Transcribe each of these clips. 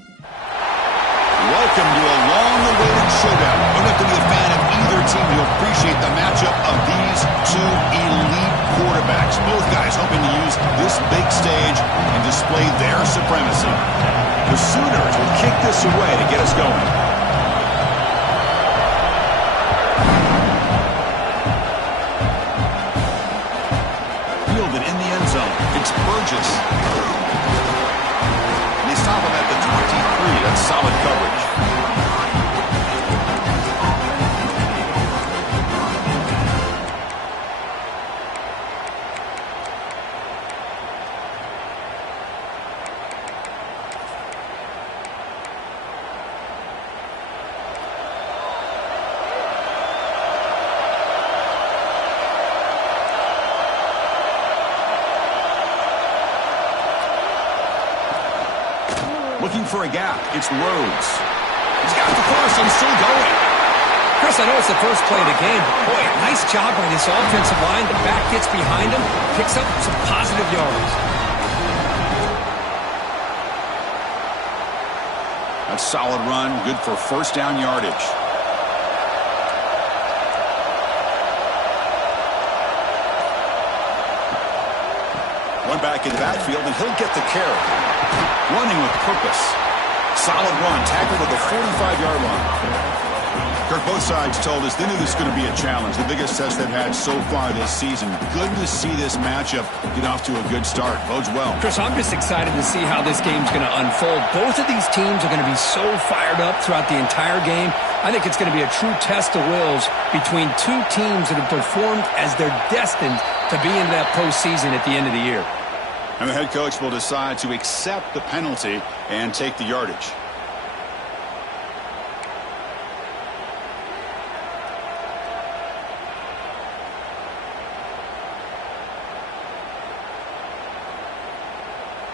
Welcome to a long-awaited showdown. You don't have to be a fan of either team to appreciate the matchup of these two elite quarterbacks. Both guys hoping to use this big stage and display their supremacy. The Sooners will kick this away to get us going. Fielded in the end zone. It's Burgess. And they stop him at the 23. That's solid coverage. Looking for a gap. It's Rhodes. He's got the first and still going. Chris, I know it's the first play of the game, but boy, nice job by this offensive line. The back gets behind him, picks up some positive yards. That's solid run, good for first down yardage. One back in the backfield, and he'll get the carry. Running with purpose. Solid run, tackled at the 45-yard line. Kirk, both sides told us they knew this was going to be a challenge. The biggest test they've had so far this season. Good to see this matchup get off to a good start. Bodes well. Chris, I'm just excited to see how this game's going to unfold. Both of these teams are going to be so fired up throughout the entire game. I think it's going to be a true test of wills between two teams that have performed as they're destined to be into that postseason at the end of the year. And the head coach will decide to accept the penalty and take the yardage.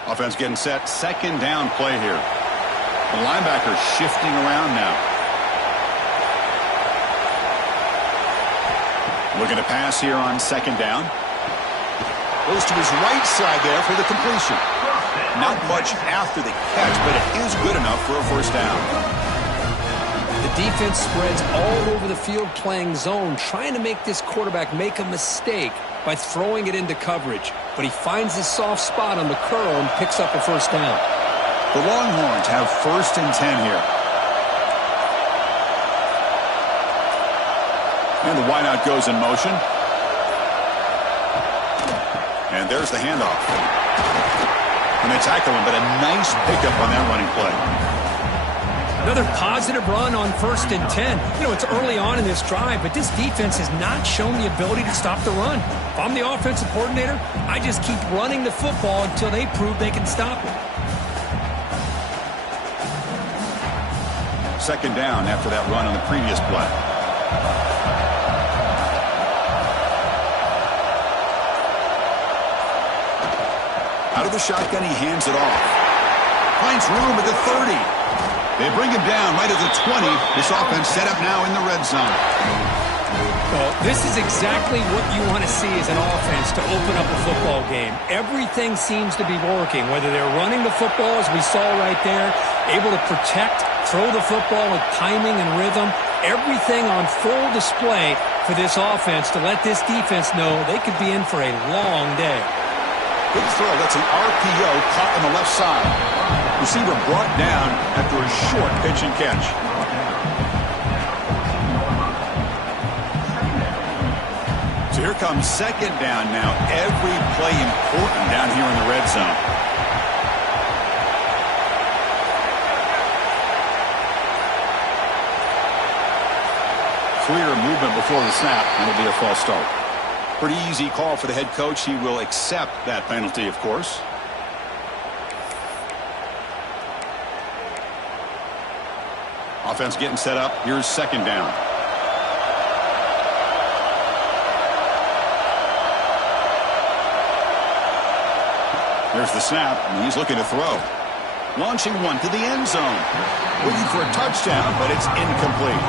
Offense getting set. Second down play here. The linebacker shifting around now. Looking to pass here on second down. Goes to his right side there for the completion. Not much after the catch, but it is good enough for a first down. The defense spreads all over the field playing zone, trying to make this quarterback make a mistake by throwing it into coverage. But he finds his soft spot on the curl and picks up a first down. The Longhorns have 1st and 10 here. And the wideout goes in motion. And there's the handoff. And they tackle him, but a nice pickup on that running play. Another positive run on 1st and 10. You know, it's early on in this drive, but this defense has not shown the ability to stop the run. If I'm the offensive coordinator, I just keep running the football until they prove they can stop it. Second down after that run on the previous play. Out of the shotgun, he hands it off. Finds room at the 30. They bring him down right at the 20. This offense set up now in the red zone. Well, this is exactly what you want to see as an offense to open up a football game. Everything seems to be working, whether they're running the football, as we saw right there, able to protect, throw the football with timing and rhythm. Everything on full display for this offense to let this defense know they could be in for a long day. Good throw. That's an RPO caught on the left side. Receiver brought down after a short pitch and catch. So here comes second down now. Every play important down here in the red zone. Clear movement before the snap, and it'll be a false start. Pretty easy call for the head coach. He will accept that penalty, of course. Offense getting set up. Here's second down. There's the snap, and he's looking to throw. Launching one to the end zone. Looking for a touchdown, but it's incomplete.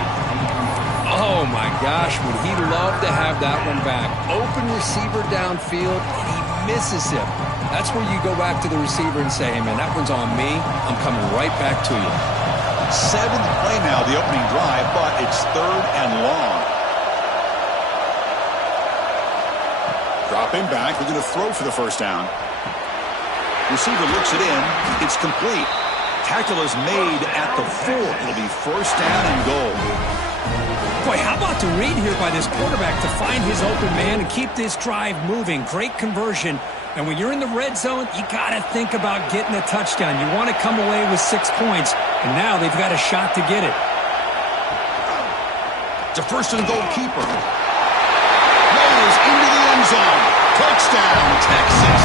Oh, my gosh, would he love to have that one back. Open receiver downfield, and he misses him. That's where you go back to the receiver and say, hey, man, that one's on me. I'm coming right back to you. 7th play now, the opening drive, but it's 3rd and long. Dropping back, we're going to throw for the first down. Receiver looks it in. It's complete. Tackle is made at the 4. It'll be 1st down and goal. Boy, how about the read here by this quarterback to find his open man and keep this drive moving. Great conversion. And when you're in the red zone, you got to think about getting a touchdown. You want to come away with 6 points. And now they've got a shot to get it. It's a 1st and goal keeper. Rolls into the end zone. Touchdown, Texas.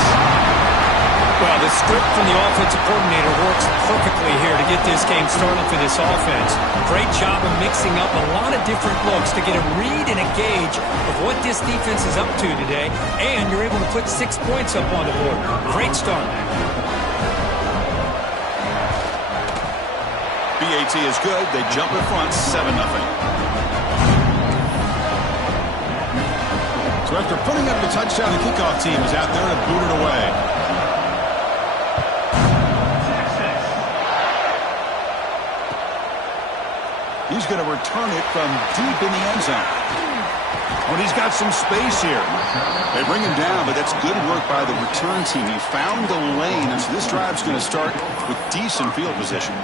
Well, the script from the offensive coordinator works perfectly here to get this game started for this offense. Great job of mixing up a lot of different looks to get a read and a gauge of what this defense is up to today, and you're able to put 6 points up on the board. Great start. BAT is good. They jump in front, 7-0. So after putting up the touchdown, the kickoff team is out there to boot it away. He's going to return it from deep in the end zone. Oh, and he's got some space here. They bring him down, but that's good work by the return team. He found the lane, and so this drive's going to start with decent field position.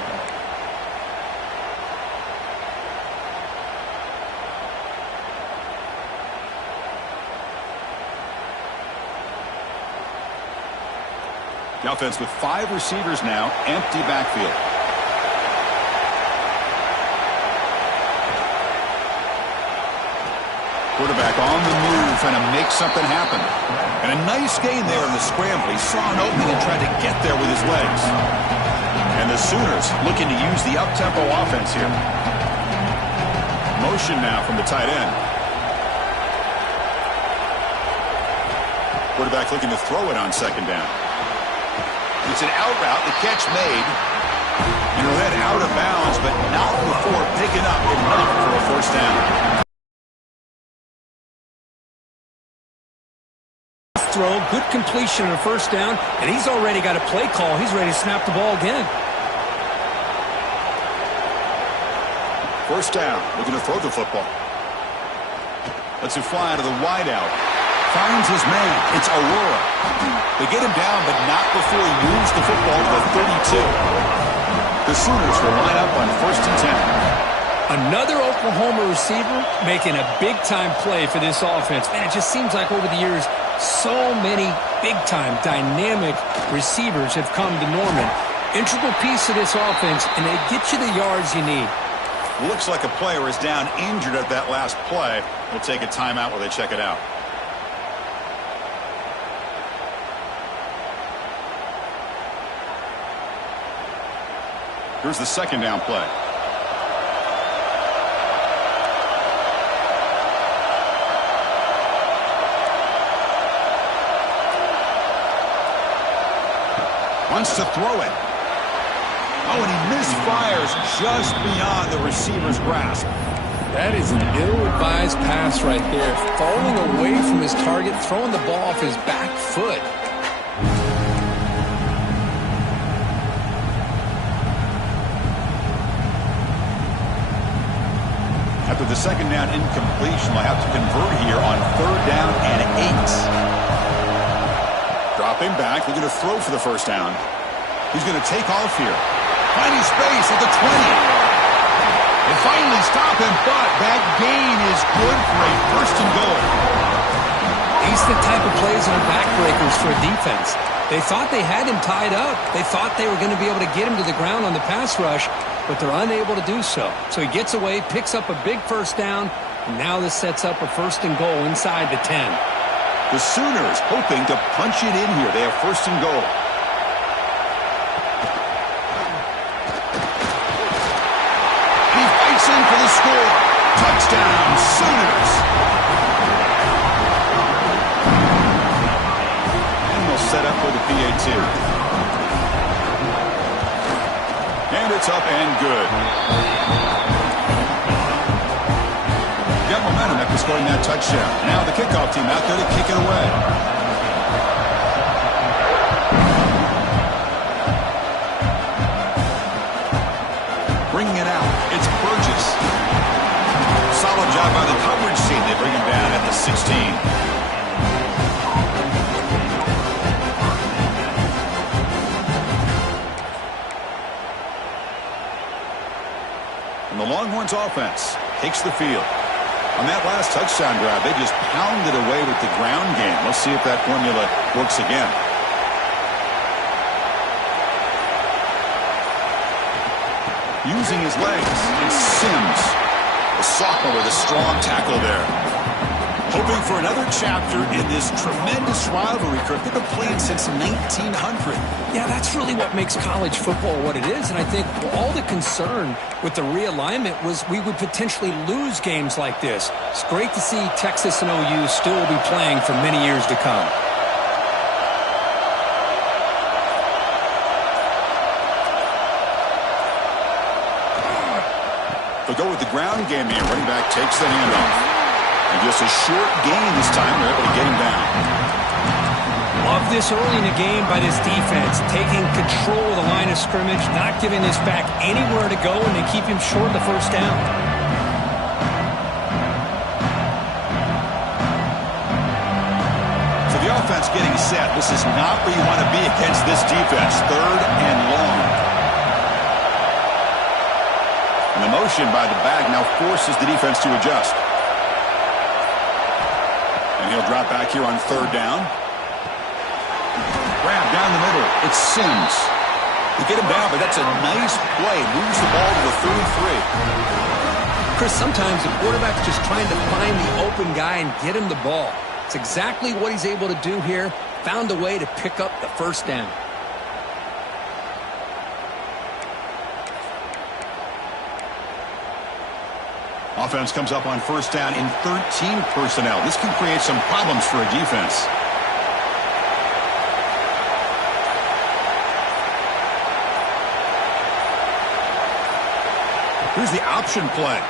The offense with 5 receivers now, empty backfield. Quarterback on the move, trying to make something happen. And a nice gain there in the scramble. He saw an opening and tried to get there with his legs. And the Sooners looking to use the up-tempo offense here. Motion now from the tight end. Quarterback looking to throw it on 2nd down. It's an out route, the catch made. And he'll head out of bounds, but not before picking up enough for a 1st down. Throw, good completion on a 1st down, and he's already got a play call. He's ready to snap the ball again. 1st down, looking to throw the football. Lets it fly out of the wideout. Finds his man. It's Aurora. They get him down, but not before he moves the football to the 32. The Sooners will line up on 1st and 10. Another Oklahoma receiver making a big-time play for this offense. Man, it just seems like over the years, so many big-time, dynamic receivers have come to Norman. Integral piece of this offense, and they get you the yards you need. Looks like a player is down injured at that last play. We'll take a timeout while they check it out. Here's the 2nd down play. Wants to throw it. Oh, and he misfires just beyond the receiver's grasp. That is an ill-advised pass right there. Falling away from his target, throwing the ball off his back foot. After the 2nd down incompletion, they'll have to convert here on 3rd down and 8. Dropping back, looking to throw for the 1st down. He's going to take off here. Finding space at the 20. They finally stop him, but that gain is good for a 1st and goal. These are the type of plays that are backbreakers for a defense. They thought they had him tied up. They thought they were going to be able to get him to the ground on the pass rush, but they're unable to do so. So he gets away, picks up a big 1st down, and now this sets up a 1st and goal inside the 10. The Sooners hoping to punch it in here. They have 1st and goal. He fights in for the score. Touchdown, Sooners. And they'll set up for the PAT. And it's up and good. Got momentum after scoring that touchdown. Now the kickoff team out there to kick it away. Bringing it out, it's Burgess. Solid job by the coverage team. They bring him down at the 16. And the Longhorns offense takes the field. On that last touchdown drive, they just pounded away with the ground game. Let's see if that formula works again. Using his legs, it's Sims. The sophomore with a strong tackle there. Hoping for another chapter in this tremendous rivalry, Kirk. They've been playing since 1900. Yeah, that's really what makes college football what it is. And I think all the concern with the realignment was we would potentially lose games like this. It's great to see Texas and OU still be playing for many years to come. They'll go with the ground game here. Running back takes the handoff. And just a short gain this time. They're able to get him down. Love this early in the game by this defense. Taking control of the line of scrimmage, not giving this back anywhere to go, and they keep him short of the first down. So the offense getting set. This is not where you want to be against this defense. 3rd and long. And the motion by the back now forces the defense to adjust. And he'll drop back here on 3rd down. Grab down the middle. It's Sims. They get him down, but that's a nice play. Moves the ball to the 33. Chris, sometimes the quarterback's just trying to find the open guy and get him the ball. It's exactly what he's able to do here. Found a way to pick up the first down. Offense comes up on 1st down in 13 personnel. This can create some problems for a defense. Here's the option play.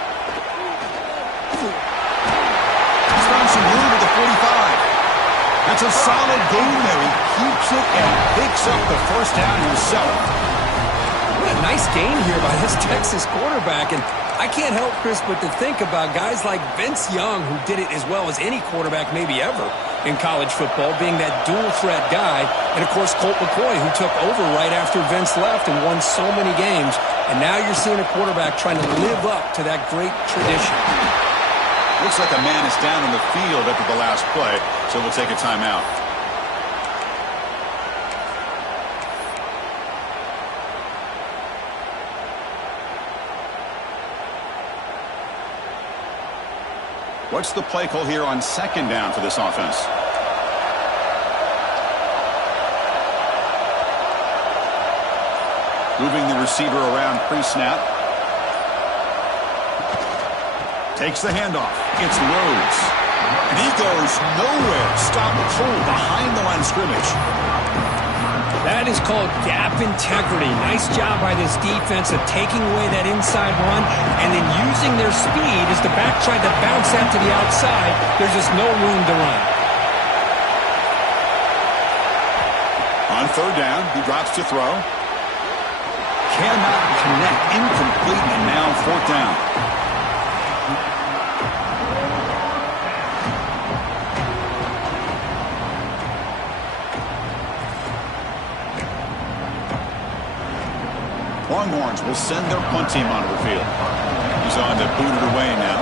He's found some room at the 45. That's a solid gain there. He keeps it and picks up the first down himself. What a nice gain here by this Texas quarterback. And I can't help, Chris, but to think about guys like Vince Young, who did it as well as any quarterback maybe ever in college football, being that dual-threat guy. And, of course, Colt McCoy, who took over right after Vince left and won so many games. And now you're seeing a quarterback trying to live up to that great tradition. Looks like a man is down on the field after the last play, so we'll take a timeout. What's the play call here on 2nd down for this offense? Moving the receiver around pre-snap. Takes the handoff. It's Rhodes. And he goes nowhere. Stop cold behind the line of scrimmage. That is called gap integrity. Nice job by this defense of taking away that inside run and then using their speed as the back tried to bounce out to the outside. There's just no room to run. On 3rd down, he drops to throw. Cannot connect. Incomplete, and now 4th down. Longhorns will send their punt team onto the field. He's on to boot it away now.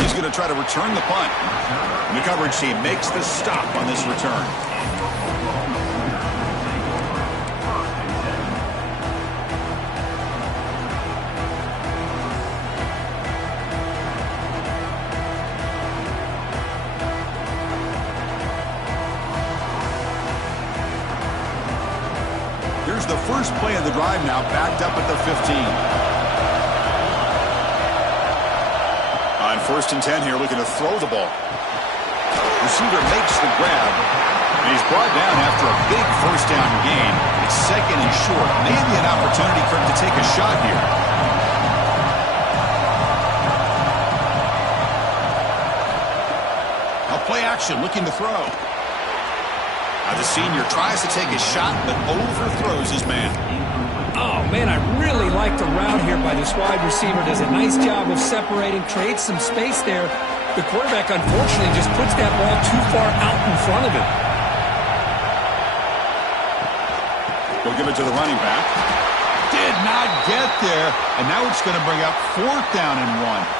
He's going to try to return the punt. And the coverage team makes the stop on this return. Here's the first play of the drive now, backed up at the 15. On 1st and 10 here, looking to throw the ball. Receiver makes the grab, and he's brought down after a big first down gain. It's 2nd and short. Maybe an opportunity for him to take a shot here. Now play action, looking to throw. The senior tries to take a shot, but overthrows his man. Oh, man, I really like the route here by this wide receiver. Does a nice job of separating, creates some space there. The quarterback, unfortunately, just puts that ball too far out in front of him. They'll give it to the running back. Did not get there, and now it's going to bring up 4th down and 1.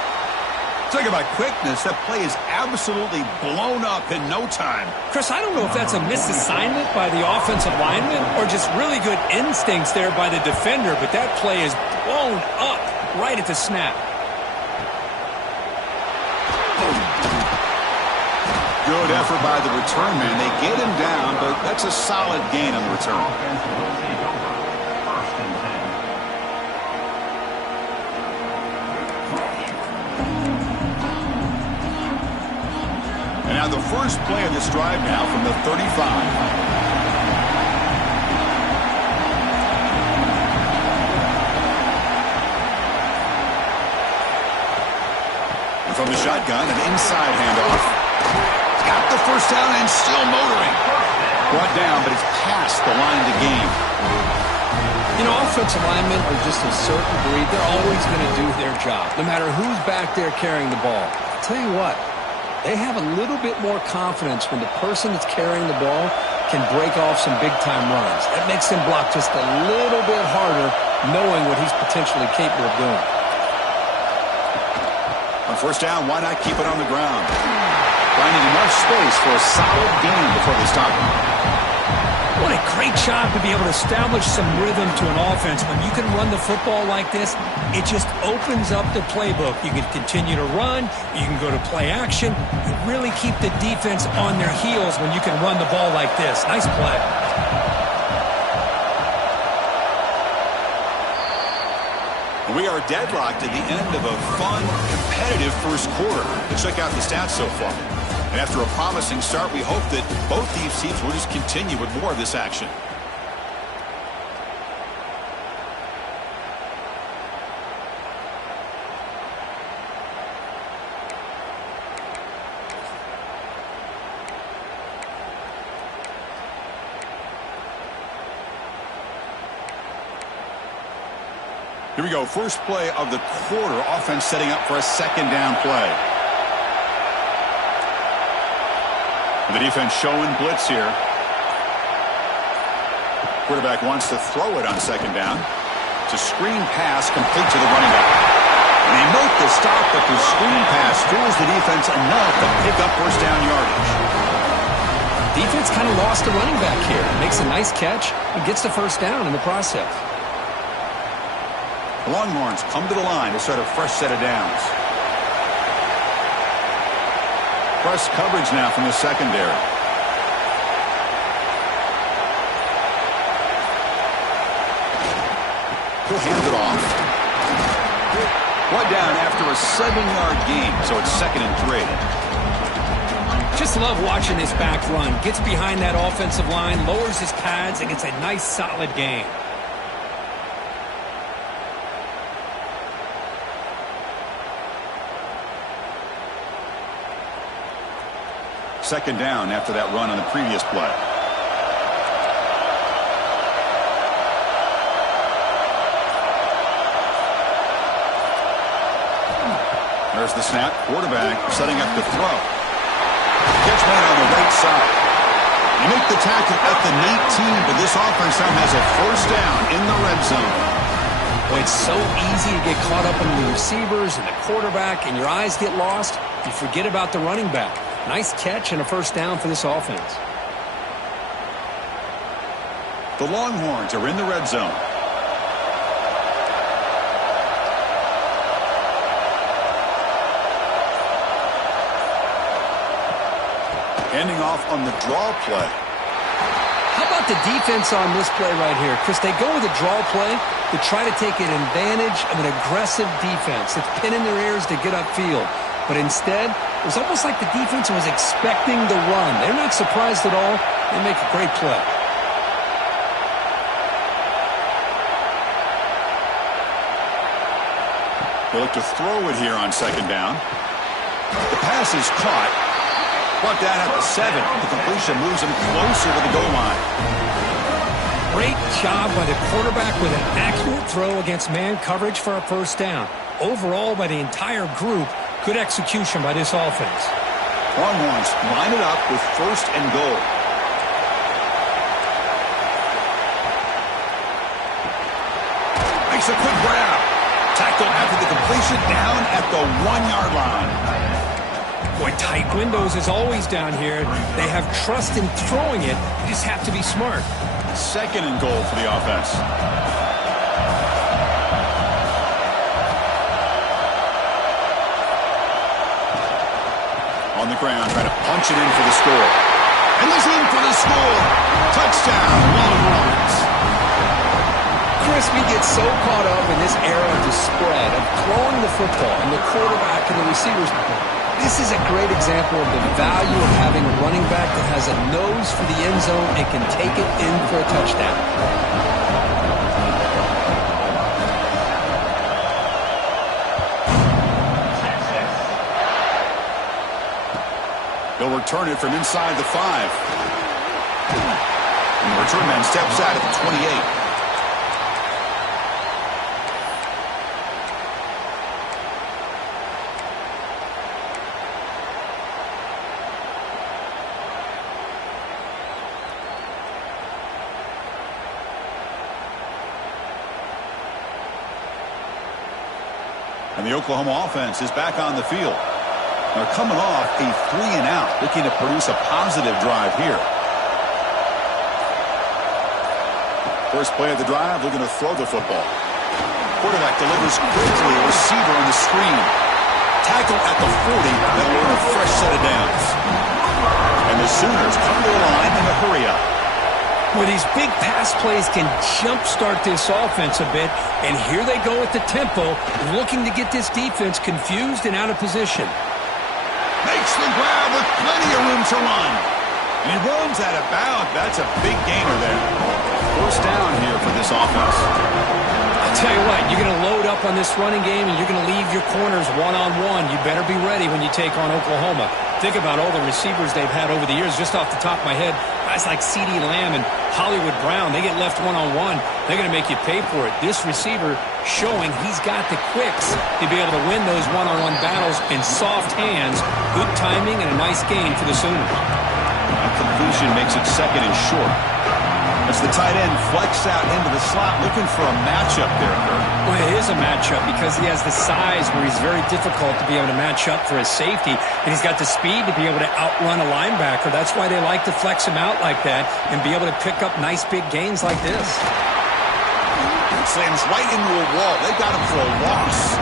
Talk about quickness. That play is absolutely blown up in no time. Chris, I don't know if that's a misassignment by the offensive lineman or just really good instincts there by the defender, but that play is blown up right at the snap. Good effort by the return man. They get him down, but that's a solid gain on the return. And now the first play of this drive now from the 35. And from the shotgun, an inside handoff. Got the first down and still motoring. Brought down, but it's past the line of the game. You know, offensive linemen are just a certain breed. They're always going to do their job, no matter who's back there carrying the ball. I'll tell you what. They have a little bit more confidence when the person that's carrying the ball can break off some big-time runs. That makes him block just a little bit harder, knowing what he's potentially capable of doing. On first down, why not keep it on the ground? Finding enough space for a solid gain before they stop him. What a great job to be able to establish some rhythm to an offense. When you can run the football like this, it just opens up the playbook. You can continue to run. You can go to play action. You really keep the defense on their heels when you can run the ball like this. Nice play. We are deadlocked at the end of a fun, competitive first quarter. Let's check out the stats so far. And after a promising start, we hope that both these teams will just continue with more of this action. Here we go. First play of the quarter. Offense setting up for a 2nd down play. The defense showing blitz here. Quarterback wants to throw it on 2nd down. It's a screen pass complete to the running back. And they make the stop, but the screen pass fools the defense enough to pick up first down yardage. Defense kind of lost the running back here. Makes a nice catch and gets the first down in the process. The Longhorns come to the line to start a fresh set of downs. Press coverage now from the secondary. He'll hand it off. One down after a 7-yard gain, so it's 2nd and 3. Just love watching this back run. Gets behind that offensive line, lowers his pads, and gets a nice solid gain. Second down after that run on the previous play. There's the snap. Quarterback setting up the throw. Catch made on the right side. They make the tackle at the 19, but this offense now has a first down in the red zone. Well, it's so easy to get caught up in the receivers and the quarterback, and your eyes get lost. You forget about the running back. Nice catch and a first down for this offense. The Longhorns are in the red zone. Handing off on the draw play. How about the defense on this play right here? Chris, they go with a draw play to try to take an advantage of an aggressive defense that's pinning their ears to get upfield. But instead, it was almost like the defense was expecting the run. They're not surprised at all. They make a great play. They look to throw it here on 2nd down. The pass is caught. Brought down at the 7. The completion moves him closer to the goal line. Great job by the quarterback with an accurate throw against man coverage for a first down. Overall, by the entire group, good execution by this offense. Longhorns line it up with first and goal. Makes a quick grab. Tackle after the completion down at the 1-yard line. Boy, tight windows is always down here. They have trust in throwing it. You just have to be smart. Second and goal for the offense. On the ground, trying to punch it in for the score. And he's in for the score. Touchdown, Longhorns. Chris, we get so caught up in this era of the spread, of throwing the football, and the quarterback and the receivers. This is a great example of the value of having a running back that has a nose for the end zone and can take it in for a touchdown. They'll return it from inside the 5. And the return man steps out at the 28. And the Oklahoma offense is back on the field. They're coming off a 3-and-out, looking to produce a positive drive here. First play of the drive, looking to throw the football. Quarterback delivers quickly, a receiver on the screen. Tackle at the 40, that'll earn a fresh set of downs. And the Sooners come to the line in a hurry-up. Well, these big pass plays can jumpstart this offense a bit, and here they go at the tempo, looking to get this defense confused and out of position. Makes the grab with plenty of room to run. And he runs out of bounds. That's a big gainer there. First down here for this offense. I'll tell you what, you're going to load up on this running game, and you're going to leave your corners one-on-one. You better be ready when you take on Oklahoma. Think about all the receivers they've had over the years. Just off the top of my head, guys like CeeDee Lamb and Hollywood Brown, they get left one-on-one. They're going to make you pay for it. This receiver showing he's got the quicks to be able to win those one-on-one battles in soft hands. Good timing and a nice gain for the Sooners. A completion makes it second and short. As the tight end flex out into the slot, looking for a matchup there, Kurt. Well, it is a matchup because he has the size where he's very difficult to be able to match up for his safety, and he's got the speed to be able to outrun a linebacker. That's why they like to flex him out like that and be able to pick up nice big gains like this. Slams right into a wall. They got him for a loss.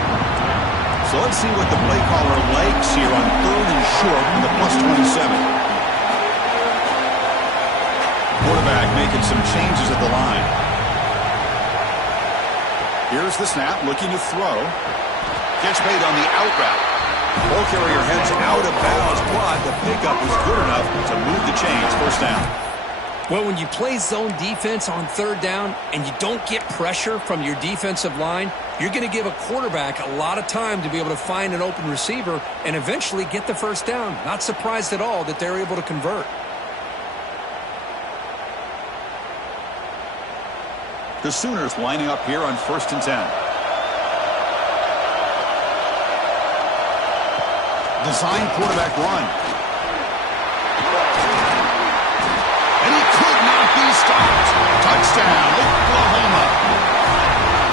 So let's see what the play caller likes here on third and short from the +27. Quarterback making some changes at the line. Here's the snap, looking to throw. Catch made on the out route. Ball carrier heads out of bounds, but the pickup is good enough to move the chains. First down. Well, when you play zone defense on third down and you don't get pressure from your defensive line, you're going to give a quarterback a lot of time to be able to find an open receiver and eventually get the first down. Not surprised at all that they're able to convert. The Sooners lining up here on 1st and 10. Design quarterback run. And he could not be stopped. Touchdown, Oklahoma.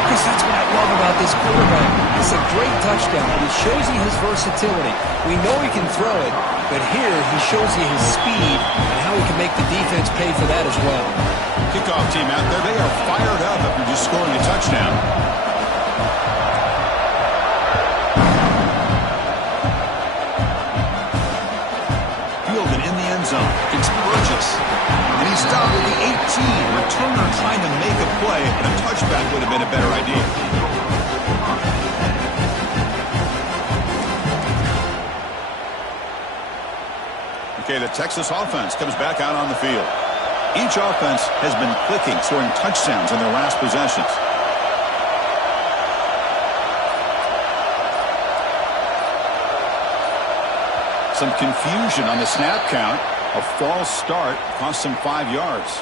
Chris, that's what I love about this quarterback. It's a great touchdown, and he shows you his versatility. We know he can throw it, but here he shows you his speed and how he can make the defense pay for that as well. Kickoff team out there, they are fired up after just scoring a touchdown. Fielded in the end zone. It's Burgess. And he's stopped at the 18. Returner trying to make a play, and a touchback would have been a better idea. Okay, the Texas offense comes back out on the field. Each offense has been clicking, scoring touchdowns in their last possessions. Some confusion on the snap count. A false start cost them 5 yards.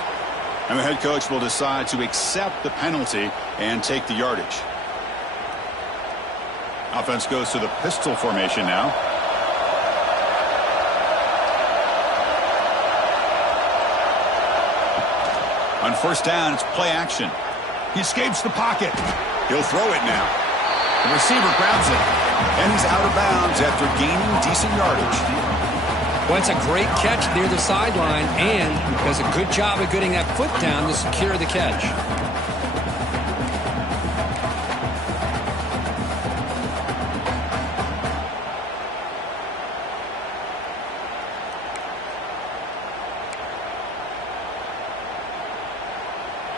And the head coach will decide to accept the penalty and take the yardage. Offense goes to the pistol formation now. On first down, it's play action. He escapes the pocket. He'll throw it now. The receiver grabs it, and he's out of bounds after gaining decent yardage. Well, it's a great catch near the sideline, and does a good job of getting that foot down to secure the catch.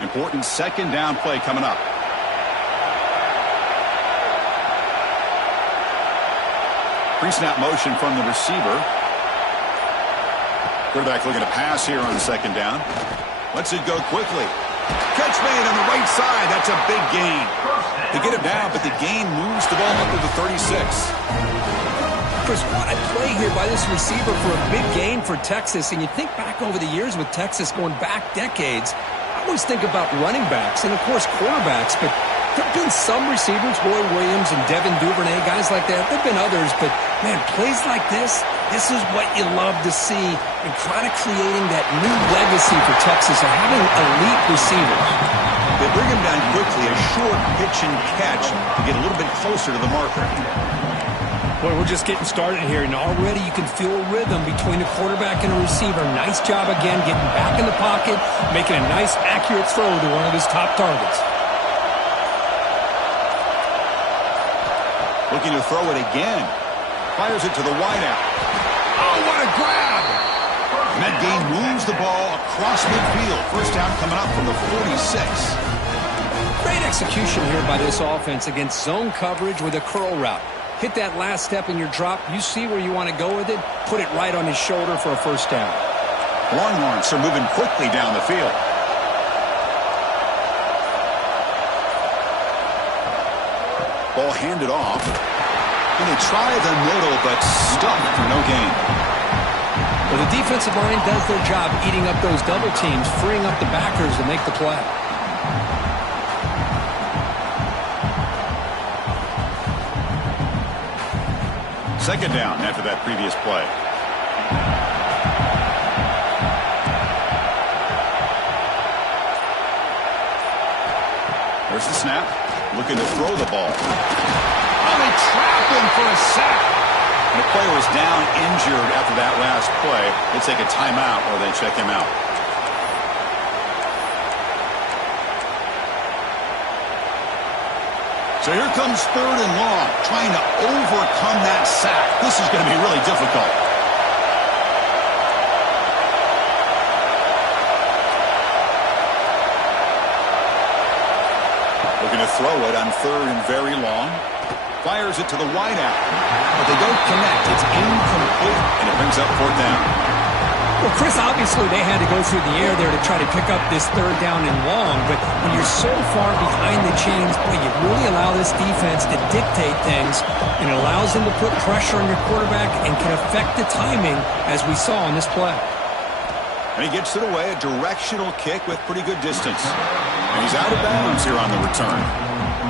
Important second down play coming up. Pre-snap motion from the receiver. Quarterback looking to pass here on second down. Lets it go quickly. Catch made on the right side. That's a big gain. They get it down, but the gain moves the ball up to the 36. Chris, what a play here by this receiver for a big gain for Texas. And you think back over the years with Texas going back decades, I always think about running backs and, of course, quarterbacks. But there have been some receivers, Roy Williams and Devin Duvernay, guys like that. There have been others, but, man, plays like this is what you love to see and kind of creating that new legacy for Texas of having elite receivers. They bring him down quickly, a short pitch and catch to get a little bit closer to the marker. Boy, we're just getting started here, and already you can feel a rhythm between the quarterback and the receiver. Nice job again getting back in the pocket, making a nice, accurate throw to one of his top targets. Looking to throw it again. Fires it to the wideout. Oh, what a grab! And that gain moves the ball across midfield. First down coming up from the 46. Great execution here by this offense against zone coverage with a curl route. Hit that last step in your drop. You see where you want to go with it. Put it right on his shoulder for a first down. Longhorns are moving quickly down the field. Ball handed off. And they try the middle, but stuffed for no gain. Well, the defensive line does their job eating up those double teams, freeing up the backers to make the play. Second down after that previous play. There's the snap. Looking to throw the ball. Oh, they trap him for a sack. And the player was down injured after that last play. They take a timeout or they check him out. So here comes third and long, trying to overcome that sack. This is going to be really difficult. Looking to throw it on third and very long. Fires it to the wideout. But they don't connect. It's incomplete, and it brings up fourth down. Well, Chris, obviously they had to go through the air there to try to pick up this third down and long, but when you're so far behind the chains, boy, you really allow this defense to dictate things, and it allows them to put pressure on your quarterback and can affect the timing, as we saw on this play. And he gets it away, a directional kick with pretty good distance. And he's out of bounds here on the return.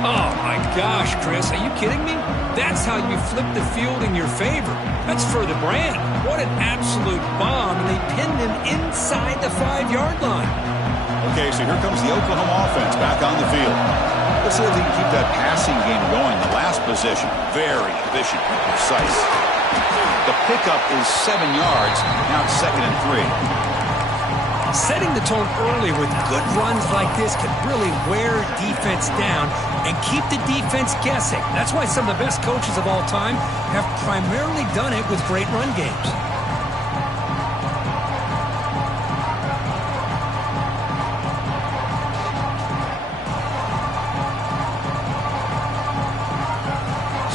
Oh, my gosh, Chris, are you kidding me? That's how you flip the field in your favor. That's for the brand. What an absolute bomb, and they pinned him inside the 5-yard line. Okay, so here comes the Oklahoma offense back on the field. Let's see if they can keep that passing game going. The last possession, very efficient and precise. The pickup is 7 yards. Now it's 2nd and 3. Setting the tone early with good runs like this can really wear defense down and keep the defense guessing. That's why some of the best coaches of all time have primarily done it with great run games.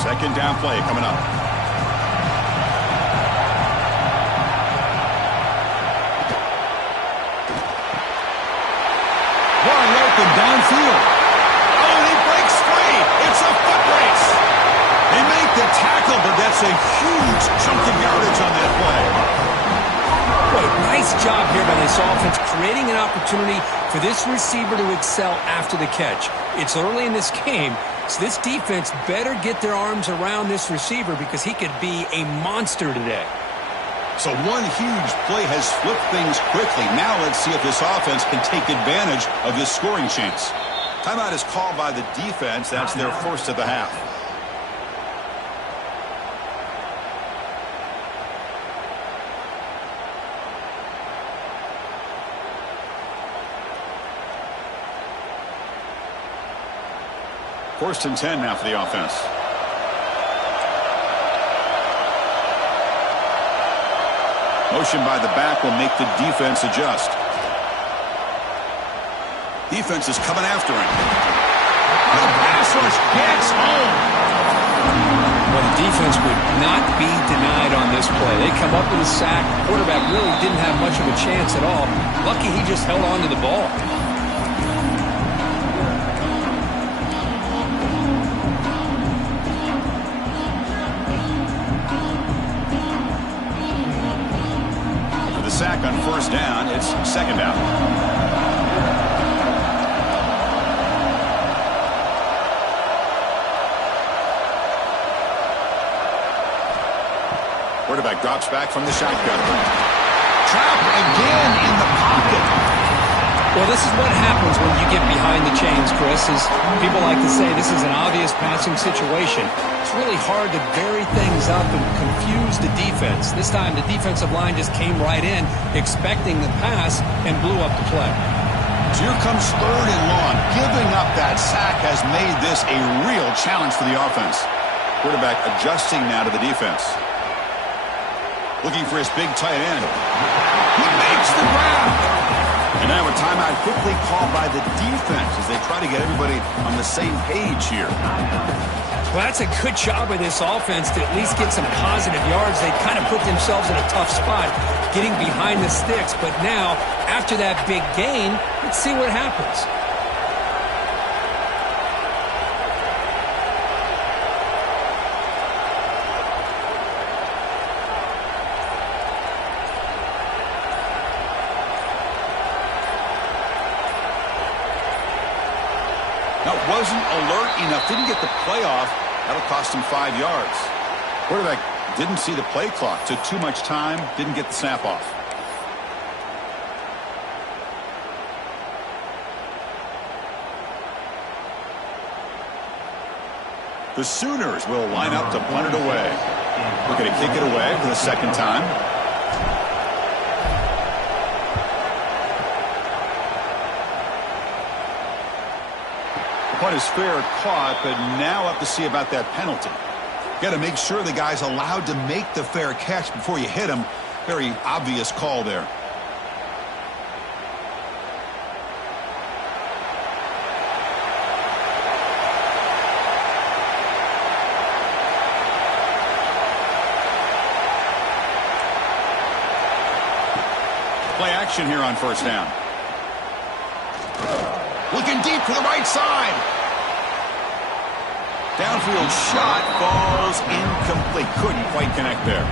Second down play coming up. Downfield. Oh, and he breaks free. It's a foot race. They make the tackle, but that That's a huge chunk of yardage on that play. Boy, nice job here by this offense, creating an opportunity for this receiver to excel after the catch. It's early in this game, so this defense better get their arms around this receiver because he could be a monster today. So one huge play has flipped things quickly. Now let's see if this offense can take advantage of this scoring chance. Timeout is called by the defense. That's their first of the half. First and 10 now for the offense. Motion by the back will make the defense adjust. Defense is coming after him. The pass rush gets home. Well, the defense would not be denied on this play. They come up with a sack. Quarterback really didn't have much of a chance at all. Lucky he just held on to the ball. Sack on first down. It's second down. Quarterback drops back from the shotgun. Trapped again in the pocket. Well, this is what happens when you get behind the chains, Chris. As people like to say, this is an obvious passing situation. It's really hard to vary things up and confuse the defense. This time, the defensive line just came right in, expecting the pass, and blew up the play. So here comes third and long. Giving up that sack has made this a real challenge for the offense. Quarterback adjusting now to the defense. Looking for his big tight end. He makes the grab. And now a timeout quickly called by the defense as they try to get everybody on the same page here. Well, that's a good job by this offense to at least get some positive yards. They kind of put themselves in a tough spot getting behind the sticks. But now, after that big gain, let's see what happens. Now, wasn't alert enough, didn't get the play off. That'll cost him 5 yards. Quarterback didn't see the play clock, took too much time, didn't get the snap off. The Sooners will line up to punt it away. We're going to kick it away for the second time. Punt is fair, caught, but now up to see about that penalty. Got to make sure the guy's allowed to make the fair catch before you hit him. Very obvious call there. Play action here on first down. Looking deep to the right side. Downfield shot falls incomplete. Couldn't quite connect there.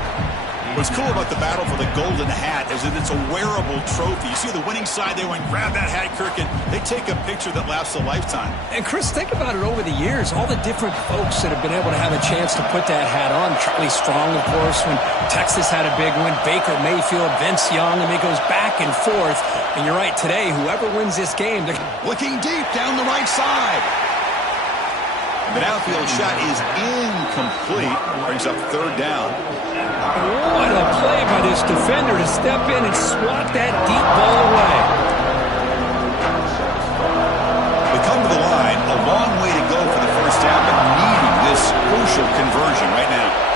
What's cool about the battle for the golden hat is that it's a wearable trophy. You see the winning side, they went grab that hat, Kirk, and they take a picture that lasts a lifetime. And Chris, think about it over the years. All the different folks that have been able to have a chance to put that hat on. Charlie Strong, of course, when Texas had a big one. Baker Mayfield, Vince Young, and it goes back and forth. And you're right, today, whoever wins this game, they're looking deep down the right side. The downfield shot is incomplete. Brings up third down. What a play by this defender to step in and swat that deep ball away. They come to the line. A long way to go for the first down, but needing this crucial conversion right now.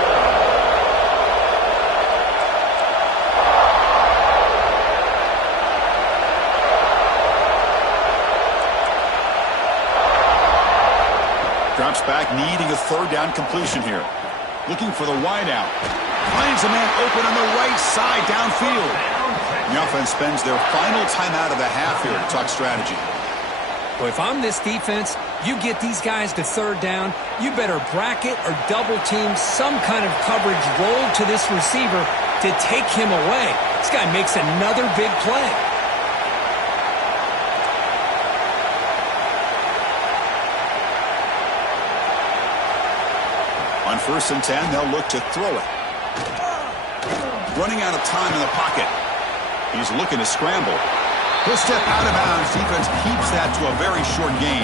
Drops back, needing a third down completion here. Looking for the wideout. Finds a man open on the right side downfield. The offense spends their final timeout of the half here to talk strategy. Well, if I'm this defense, you get these guys to third down, you better bracket or double team some kind of coverage roll to this receiver to take him away. This guy makes another big play. On 1st and 10, they'll look to throw it. Running out of time in the pocket. He's looking to scramble. He'll step out of bounds. Defense keeps that to a very short gain.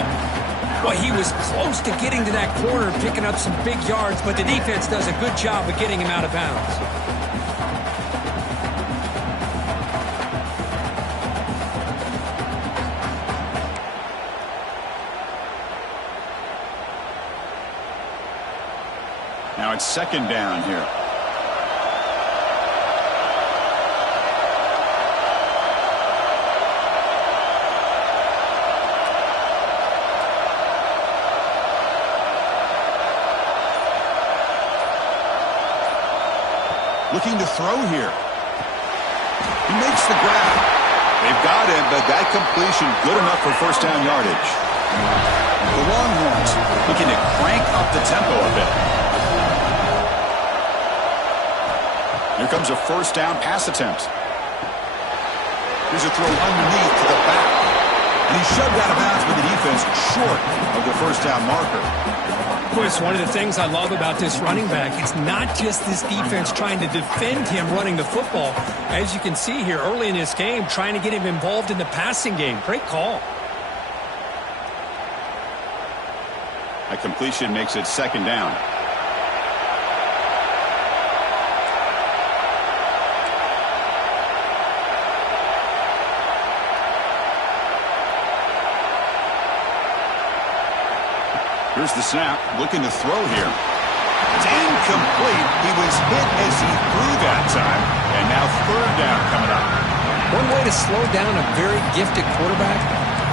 Well, he was close to getting to that corner, picking up some big yards, but the defense does a good job of getting him out of bounds. Now it's 2nd down here. Looking to throw here. He makes the grab. They've got him, but that completion good enough for 1st down yardage. The Longhorns looking to crank up the tempo a bit. Here comes a 1st down pass attempt. Here's a throw underneath to the back. And he's shoved out of bounds by the defense short of the 1st down marker. Chris, one of the things I love about this running back, it's not just this defense trying to defend him running the football. As you can see here early in this game, trying to get him involved in the passing game. Great call. A completion makes it 2nd down. Here's the snap, looking to throw here. It's incomplete. He was hit as he threw that time. And now 3rd down coming up. One way to slow down a very gifted quarterback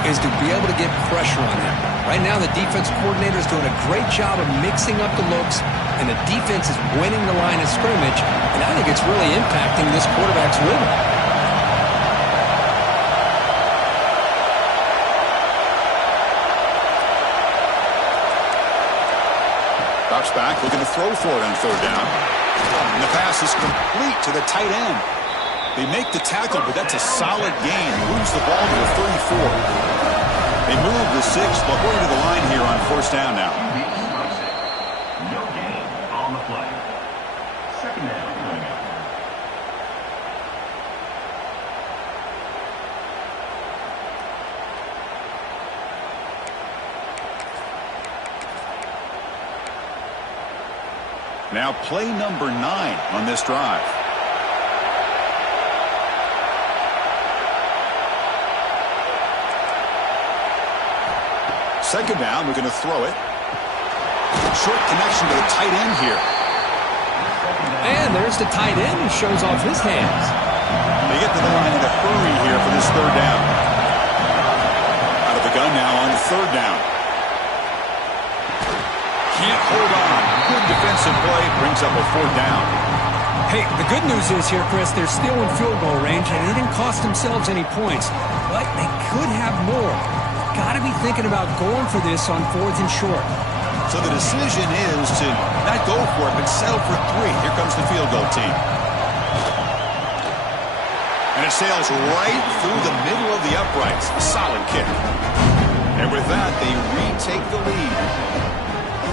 is to be able to get pressure on him. Right now, the defense coordinator is doing a great job of mixing up the looks, and the defense is winning the line of scrimmage, and I think it's really impacting this quarterback's rhythm. Drops back, looking to throw for it on 3rd down. And the pass is complete to the tight end. They make the tackle, but that's a solid gain. Moves the ball to the 34. They move the 6, but we're to the line here on 1st down now. No gain on the play. 2nd down coming up. Now play number 9 on this drive. Second down, we're going to throw it. Short connection to the tight end here. And there's the tight end who shows off his hands. They get to the line in a hurry here for this 3rd down. Out of the gun now on 3rd down. Can't hold on. Good defensive play. Brings up a 4th down. Hey, the good news is here, Chris, they're still in field goal range, and they didn't cost themselves any points. But they could have more. Got to be thinking about going for this on 4th and short. So the decision is to not go for it, but settle for 3. Here comes the field goal team. And it sails right through the middle of the uprights. A solid kick. And with that, they retake the lead.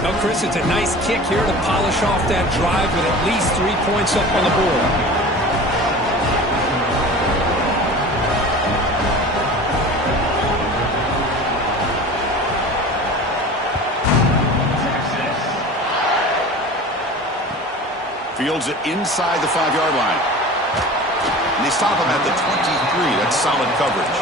Well, Chris, it's a nice kick here to polish off that drive with at least 3 points up on the board. Fields it inside the 5-yard line. And they stop him at the 23. That's solid coverage.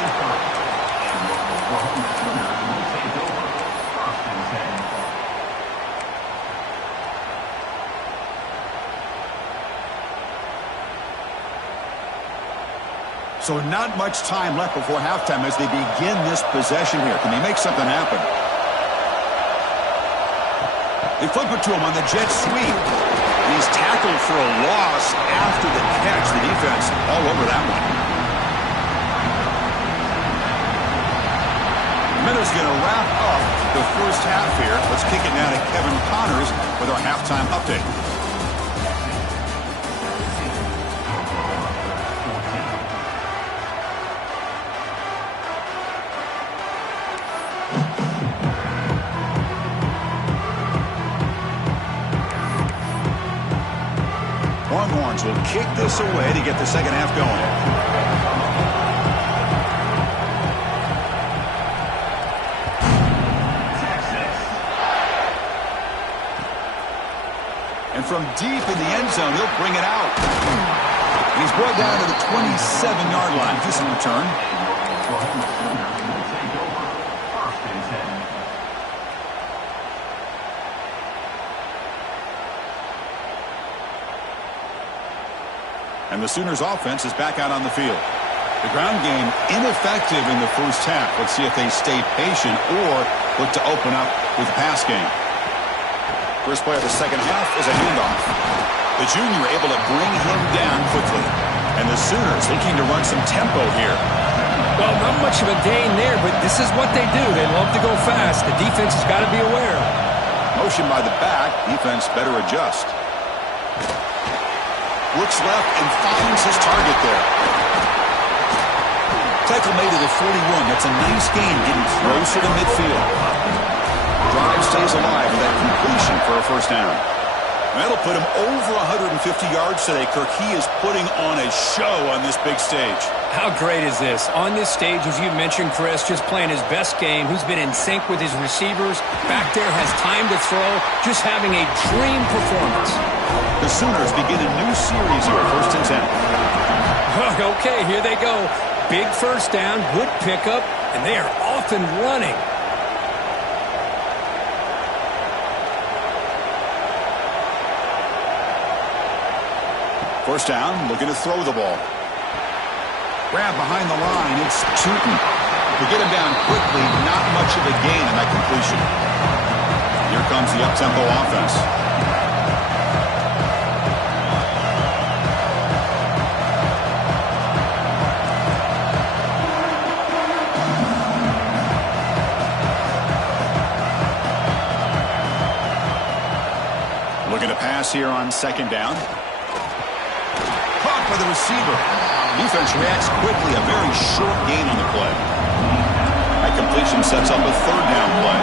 So not much time left before halftime as they begin this possession here. Can they make something happen? They flip it to him on the jet sweep. He's tackled for a loss after the catch. The defense all over that one. A minute is going to wrap up the first half here. Let's kick it now to Kevin Connors with our halftime update. Longhorns will kick this away to get the second half going. And from deep in the end zone, he'll bring it out. He's brought down to the 27-yard line. Decent return. And the Sooners offense is back out on the field. The ground game ineffective in the first half. Let's see if they stay patient or look to open up with the pass game. First play of the second half is a handoff. The junior able to bring him down quickly. And the Sooners looking to run some tempo here. Well, not much of a gain there, but this is what they do. They love to go fast. The defense has got to be aware. Motion by the back. Defense better adjust. Looks left and finds his target there. Tackle made to the 41. That's a nice gain, getting closer to midfield. Drive stays alive with that completion for a first down. That'll put him over 150 yards today, Kirk. He is putting on a show on this big stage. How great is this? On this stage, as you mentioned, Chris, just playing his best game. He's been in sync with his receivers. Back there, has time to throw. Just having a dream performance. The Sooners begin a new series here, 1st and 10. Okay, here they go. Big first down, good pickup, and they are off and running. First down, looking to throw the ball. Grab behind the line, it's Tootin. To get him down quickly, not much of a gain on that completion. Here comes the up-tempo offense. Looking to pass here on second down. Caught by the receiver. Defense reacts quickly. A very short gain on the play. That completion sets up a third down play.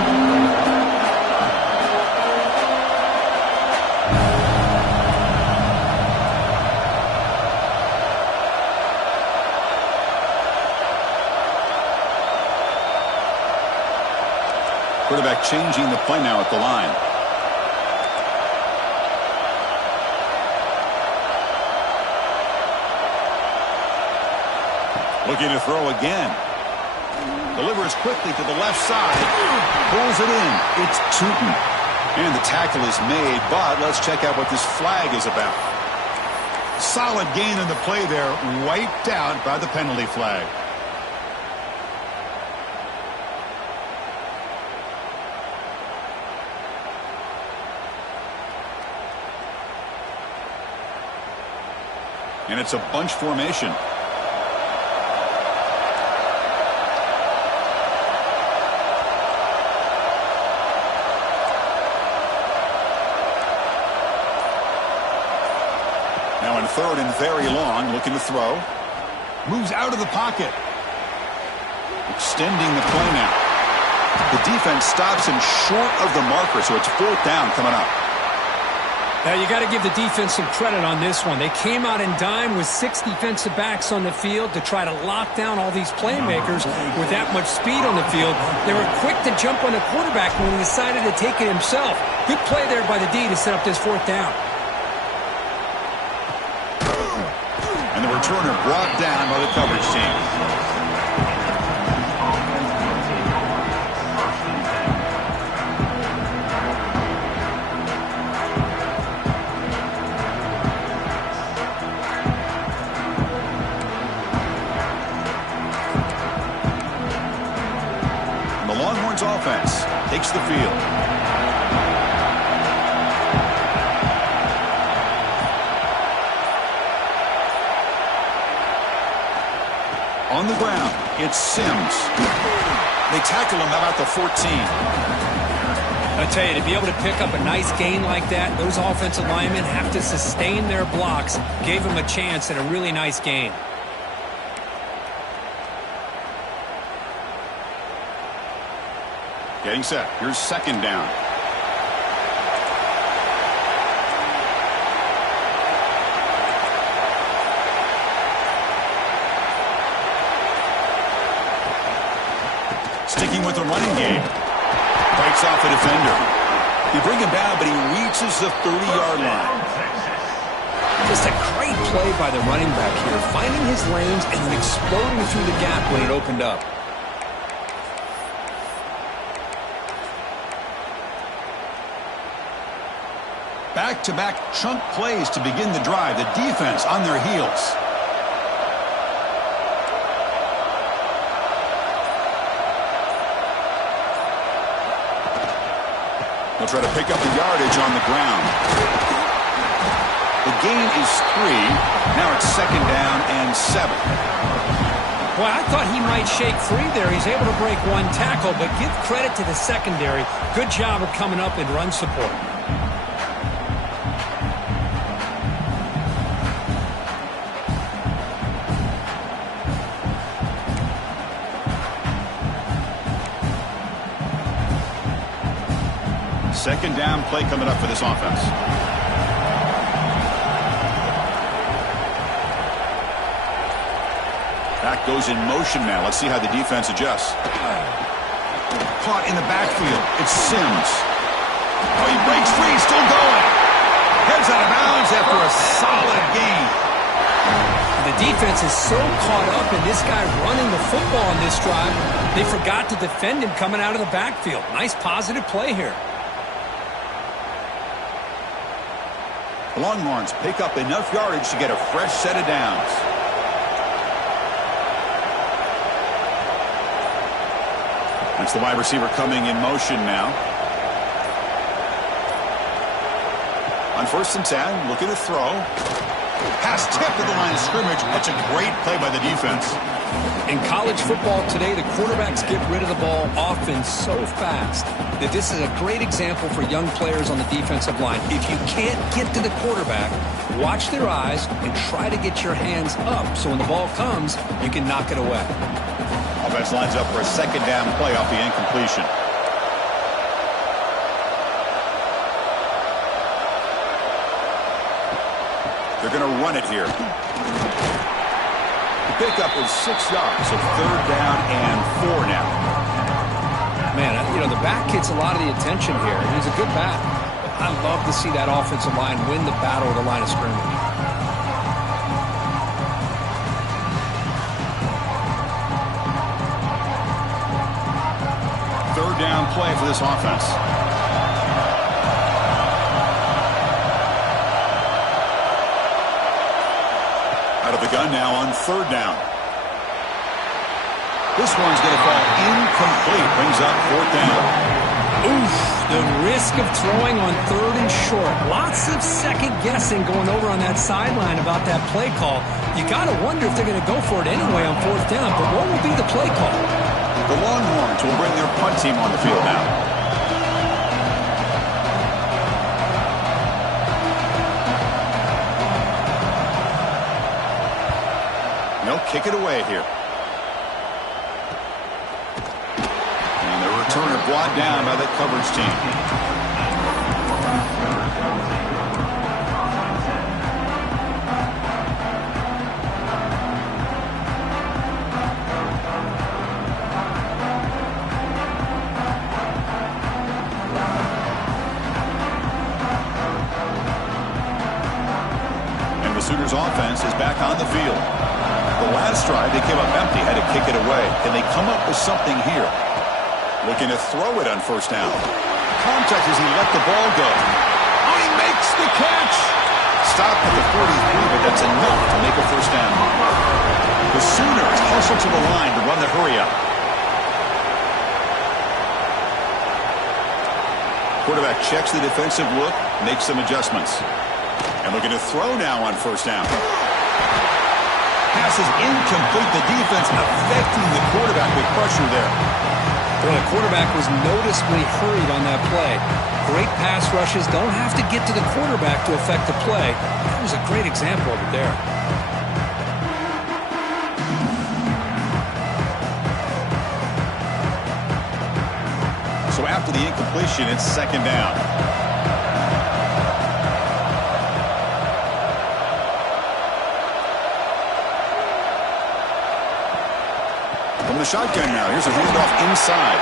Quarterback changing the play now at the line. Looking to throw again. Delivers quickly to the left side. Pulls it in. It's Tootin. And the tackle is made, but let's check out what this flag is about. Solid gain in the play there. Wiped out by the penalty flag. And it's a bunch formation. Now in third and very long, looking to throw. Moves out of the pocket. Extending the play now. The defense stops him short of the marker, so it's fourth down coming up. Now, you got to give the defense some credit on this one. They came out in dime with 6 defensive backs on the field to try to lock down all these playmakers with that much speed on the field. They were quick to jump on the quarterback when he decided to take it himself. Good play there by the D to set up this fourth down. And the returner brought down by the coverage team. Offense takes the field. On the ground, it's Sims. They tackle him about the 14. I tell you, to be able to pick up a nice gain like that, those offensive linemen have to sustain their blocks. Gave him a chance at a really nice gain. Getting set. Here's second down. Sticking with the running game. Fights off a defender. You bring him down, but he reaches the 30-yard line. Just a great play by the running back here, finding his lanes and then exploding through the gap when it opened up. Back-to-back chunk plays to begin the drive. The defense on their heels. They'll try to pick up the yardage on the ground. The gain is 3. Now it's second down and 7. Well, I thought he might shake free there. He's able to break one tackle, but give credit to the secondary. Good job of coming up in run support. Second down play coming up for this offense. Back goes in motion now. Let's see how the defense adjusts. Caught in the backfield. It's Sims. Oh, he breaks free. Still going. Heads out of bounds after a solid gain. The defense is so caught up in this guy running the football on this drive, they forgot to defend him coming out of the backfield. Nice positive play here. The Longhorns pick up enough yardage to get a fresh set of downs. That's the wide receiver coming in motion now. On 1st and 10, looking to throw. Pass tip to the line of scrimmage. That's a great play by the defense. In college football today, the quarterbacks get rid of the ball often so fast that this is a great example for young players on the defensive line. If you can't get to the quarterback, watch their eyes and try to get your hands up so when the ball comes, you can knock it away. Offense lines up for a second down play off the incompletion. They're going to run it here. The pickup is 6 yards, so third down and 4 now. Man, you know, the back gets a lot of the attention here. He's a good back. I love to see that offensive line win the battle of the line of scrimmage. Third down play for this offense. Out of the gun now on third down. This one's going to fall incomplete. Brings up fourth down. Oof, the risk of throwing on third and short. Lots of second guessing going over on that sideline about that play call. You got to wonder if they're going to go for it anyway on fourth down, but what will be the play call? The Longhorns will bring their punt team on the field now. They'll kick it away here. And the returner brought down by the coverage team. And the Sooners offense is back on the field. The last drive, they came up empty, had to kick it away. Can they come up with something here? Looking to throw it on first down. Contact as he let the ball go. Oh, he makes the catch. Stop at the 43, but that's enough to make a first down. The Sooners hustle to the line to run the hurry-up. Quarterback checks the defensive look, makes some adjustments. And looking to throw now on first down. Pass is incomplete. The defense affecting the quarterback with pressure there. Well, the quarterback was noticeably hurried on that play. Great pass rushes don't have to get to the quarterback to affect the play. That was a great example of it there. So after the incompletion, it's second down. From the shotgun now, here's a handoff inside.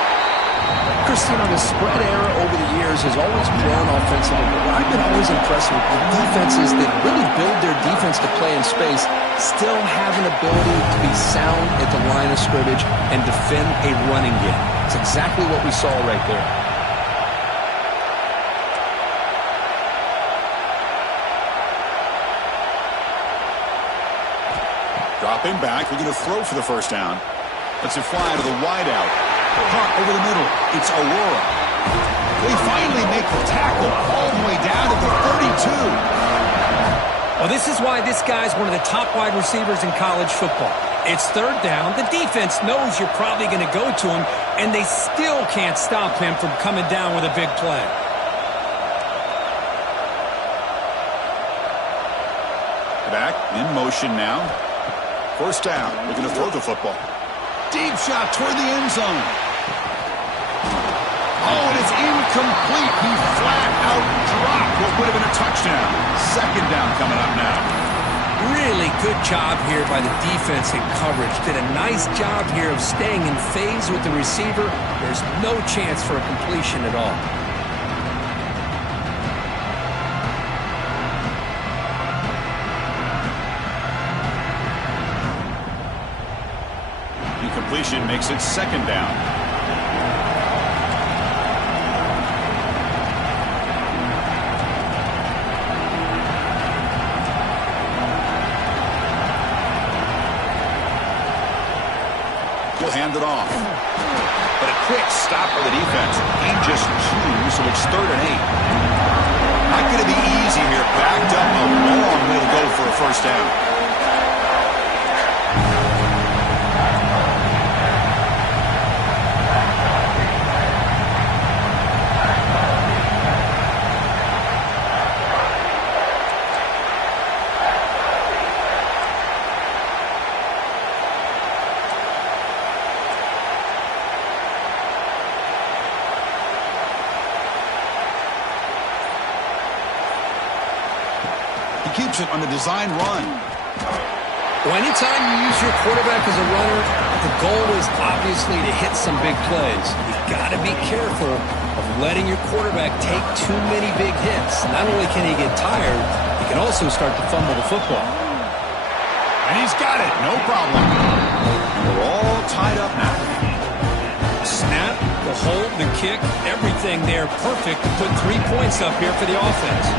Christine, the spread era over the years has always grown offensively, but what I've been always impressed with the defenses that really build their defense to play in space still have an ability to be sound at the line of scrimmage and defend a running game. It's exactly what we saw right there. Dropping back, looking to throw for the first down. Lets it fly to the wideout. Caught over the middle. It's Aurora. They finally make the tackle all the way down to the 32. Well, this is why this guy's one of the top wide receivers in college football. It's third down. The defense knows you're probably going to go to him, and they still can't stop him from coming down with a big play. Back in motion now. First down. Looking to throw the football. Deep shot toward the end zone. Oh, and it's incomplete. He flat out dropped what would have been a touchdown. Second down coming up now. Really good job here by the defense in coverage. Did a nice job here of staying in phase with the receiver. There's no chance for a completion at all. Incompletion makes it second down. He'll hand it off. But a quick stop by the defense. He just chews, so it's 3rd and 8. Not going to be easy here. Backed up a long way to go for a first down. Keeps it on the design run. Well, anytime you use your quarterback as a runner, the goal is obviously to hit some big plays. You've got to be careful of letting your quarterback take too many big hits. Not only can he get tired, he can also start to fumble the football. And he's got it. No problem. We're all tied up now. Snap, the hold, the kick, everything there perfect to put 3 points up here for the offense.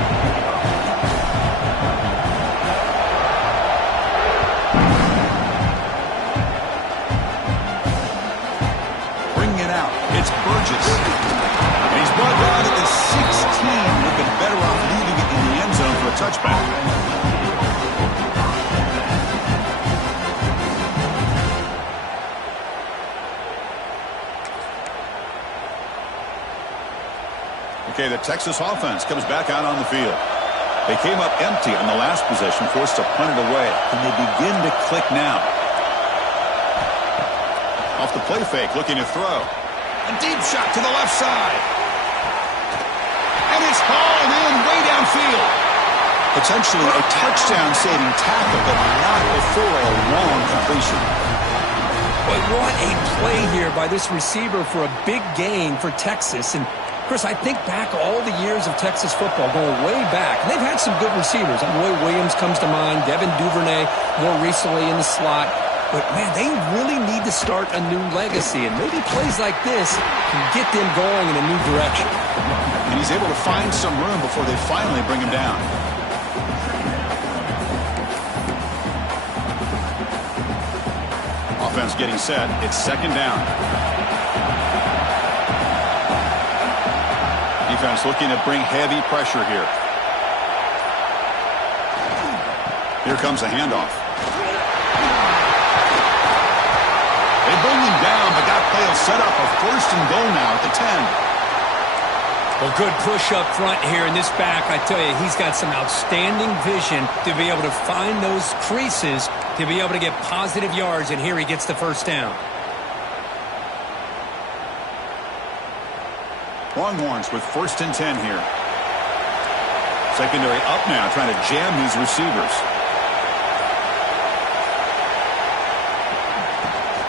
It's Burgess. And he's brought down at the 16. Would have been better off leaving it in the end zone for a touchback. Okay, the Texas offense comes back out on the field. They came up empty on the last possession, forced to punt it away. And they begin to click now. Off the play fake, looking to throw. A deep shot to the left side. And it's hauled in way downfield. Potentially a touchdown-saving tackle, but not before a long completion. But what a play here by this receiver for a big gain for Texas. And, Chris, I think back all the years of Texas football, going way back. And they've had some good receivers. Roy Williams comes to mind, Devin Duvernay more recently in the slot. But, man, they really need to start a new legacy, and maybe plays like this can get them going in a new direction. And he's able to find some room before they finally bring him down. Offense getting set. It's second down. Defense looking to bring heavy pressure here. Here comes a handoff. They bring him down, but that play will set up a first and goal now at the 10. Well, good push up front here in this back. I tell you, he's got some outstanding vision to be able to find those creases to be able to get positive yards, and here he gets the first down. Longhorns with first and 10 here. Secondary up now, trying to jam these receivers.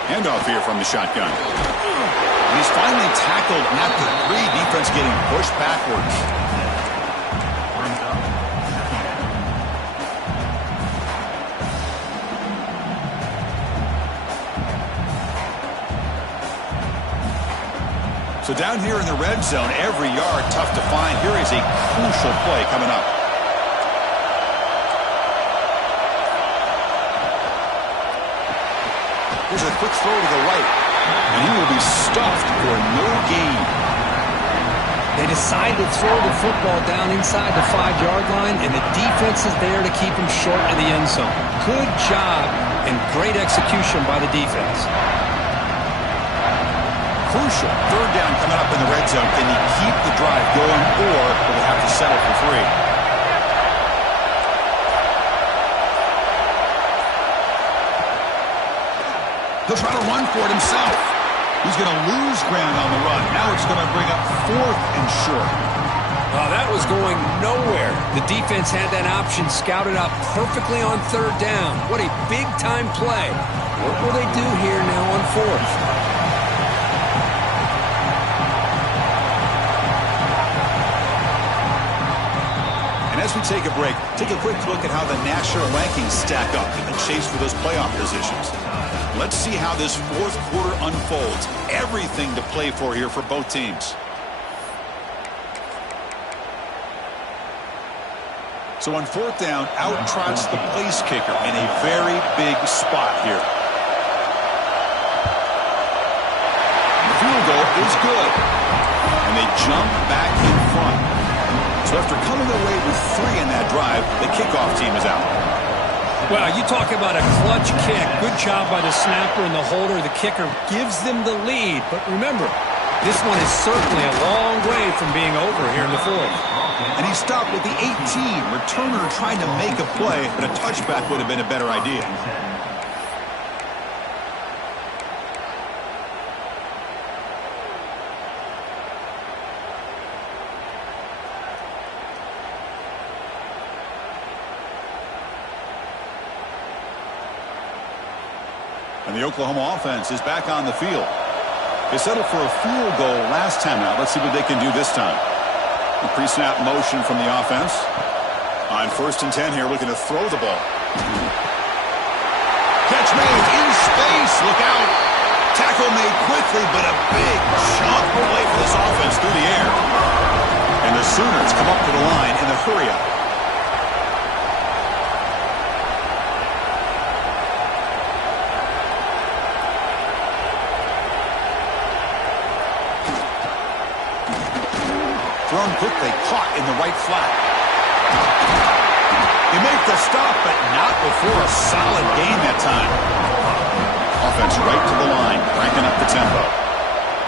Handoff here from the shotgun. And he's finally tackled, and after 3, defense getting pushed backwards. So down here in the red zone, every yard tough to find. Here is a crucial play coming up. Here's a quick throw to the right, and he will be stuffed for no gain. They decide to throw the football down inside the 5-yard line, and the defense is there to keep him short of the end zone. Good job and great execution by the defense. Crucial. Third down coming up in the red zone. Can he keep the drive going, or will they have to settle for 3? He'll try to run for it himself. He's going to lose ground on the run. Now it's going to bring up 4th and short. Oh, that was going nowhere. The defense had that option scouted out perfectly on 3rd down. What a big-time play. What will they do here now on 4th? As we take a break, take a quick look at how the national rankings stack up in the chase for those playoff positions. Let's see how this 4th quarter unfolds. Everything to play for here for both teams. So on 4th down, out trots the place kicker in a very big spot here. The field goal is good. And they jump back in front. So after coming away with 3 in that drive, the kickoff team is out. Well, you talk about a clutch kick. Good job by the snapper and the holder. The kicker gives them the lead. But remember, this one is certainly a long way from being over here in the 4th. And he stopped with the 18. Returner trying to make a play, but a touchback would have been a better idea. And the Oklahoma offense is back on the field. They settled for a field goal last time out. Let's see what they can do this time. The pre-snap motion from the offense. On 1st and 10 here, looking to throw the ball. Catch made in space. Look out. Tackle made quickly, but a big chunk play for this offense through the air. And the Sooners come up to the line in the hurry-up. Thrown quickly, caught in the right flat. You make the stop, but not before a solid gain that time. Offense right to the line, cranking up the tempo.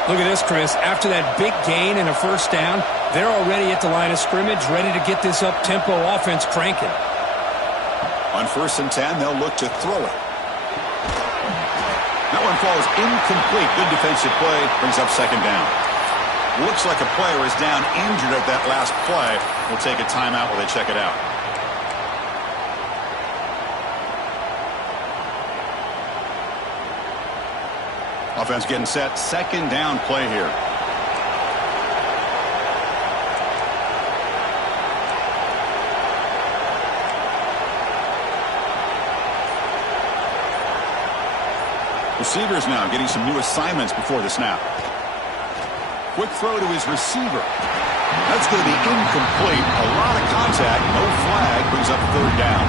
Look at this, Chris. After that big gain and a 1st down, they're already at the line of scrimmage, ready to get this up-tempo offense cranking. On 1st and 10, they'll look to throw it. That one falls incomplete. Good defensive play, brings up 2nd down. Looks like a player is down injured at that last play. We'll take a timeout while they check it out. Offense getting set. 2nd down play here. Receivers now getting some new assignments before the snap. Quick throw to his receiver. That's going to be incomplete. A lot of contact. No flag. Brings up 3rd down.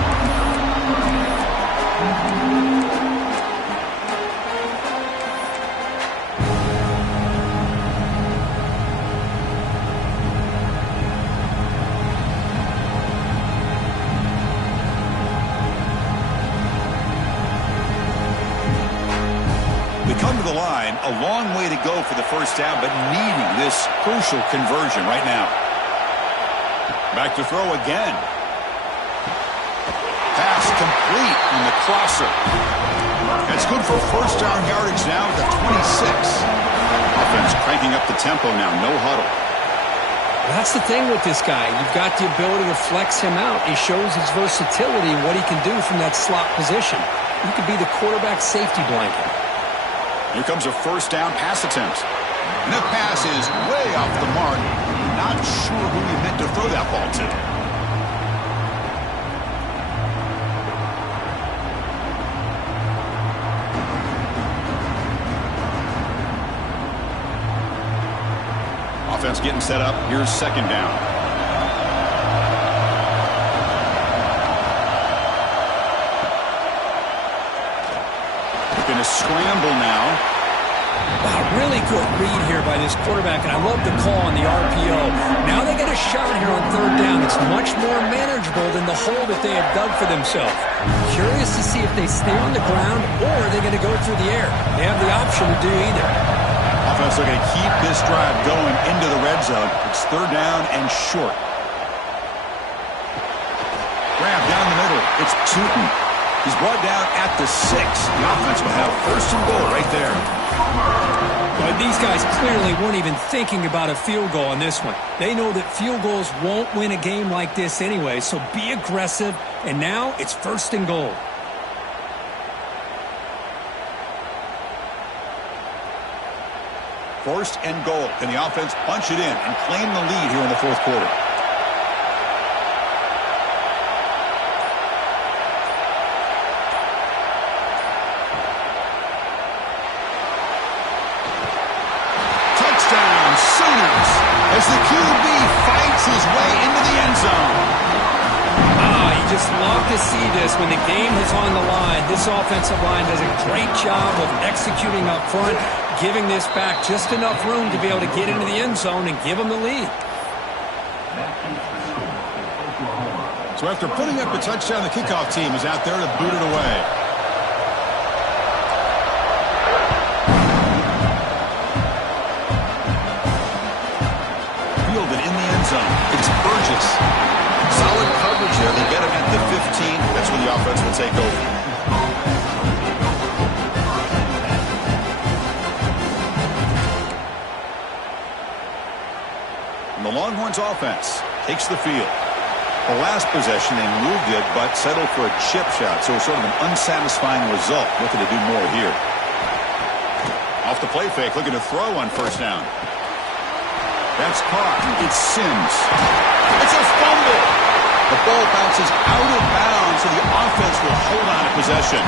The We come to the line, a long way to go for the first down, but needing this crucial conversion right now. Back to throw again. Pass complete on the crosser. That's good for first down yardage now at the 26. Offense cranking up the tempo now, no huddle. That's the thing with this guy. You've got the ability to flex him out. He shows his versatility and what he can do from that slot position. He could be the quarterback safety blanket. Here comes a first down pass attempt. And the pass is way off the mark. Not sure who he meant to throw that ball to. Offense getting set up. Here's second down. Going to scramble now. Wow, really good read here by this quarterback, and I love the call on the RPO. Now they get a shot here on third down. It's much more manageable than the hole that they have dug for themselves. Curious to see if they stay on the ground or they're going to go through the air. They have the option to do either. Offense looking to keep this drive going into the red zone. It's third down and short. Grab down the middle. It's Tootin. He's brought down at the 6. The offense will have first and goal right there. But these guys clearly weren't even thinking about a field goal on this one. They know that field goals won't win a game like this anyway, so be aggressive. And now it's first and goal. First and goal. Can the offense punch it in and claim the lead here in the fourth quarter? As the QB fights his way into the end zone. You just love to see this when the game is on the line. This offensive line does a great job of executing up front, giving this back just enough room to be able to get into the end zone and give them the lead. So after putting up a touchdown, the kickoff team is out there to boot it away. It's Burgess. Solid coverage there. They get him at the 15. That's where the offense will take over. And the Longhorns offense takes the field. The last possession, they moved it, but settled for a chip shot. So it's sort of an unsatisfying result. Looking to do more here. Off the play fake, looking to throw on first down. That's caught. It's Sims. It's a fumble. The ball bounces out of bounds, so the offense will hold on to possession.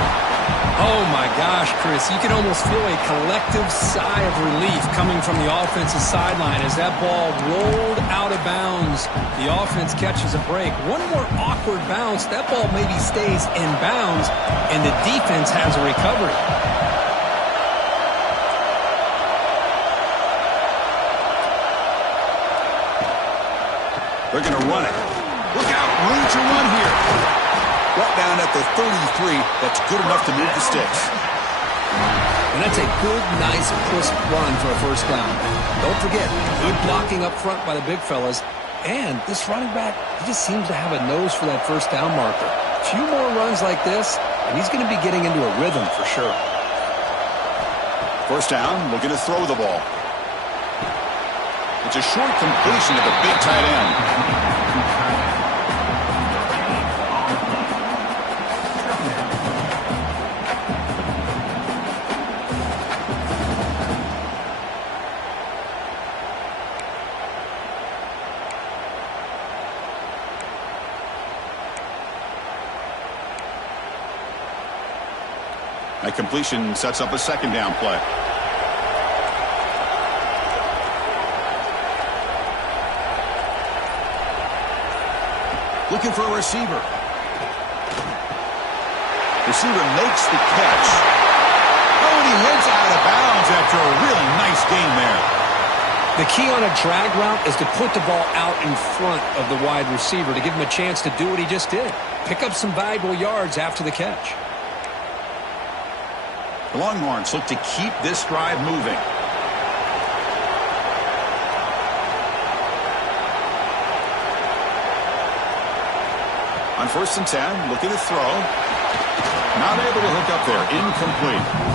Oh, my gosh, Chris. You can almost feel a collective sigh of relief coming from the offensive sideline as that ball rolled out of bounds. The offense catches a break. One more awkward bounce. That ball maybe stays in bounds, and the defense has a recovery. They're going to run it. Look out, room to run here. Brought down at the 33. That's good enough to move the sticks. And that's a good, nice, crisp run for a first down. Don't forget, good blocking up front by the big fellas. And this running back, he just seems to have a nose for that first down marker. A few more runs like this, and he's going to be getting into a rhythm for sure. First down, looking to throw the ball. It's a short completion to the big tight end. That completion sets up a second down play. Looking for a receiver. Receiver makes the catch. Oh, and he heads out of bounds after a really nice game there. The key on a drag route is to put the ball out in front of the wide receiver to give him a chance to do what he just did. Pick up some valuable yards after the catch. The Longhorns look to keep this drive moving. On 1st and 10, looking to throw. Not able to hook up there. Incomplete.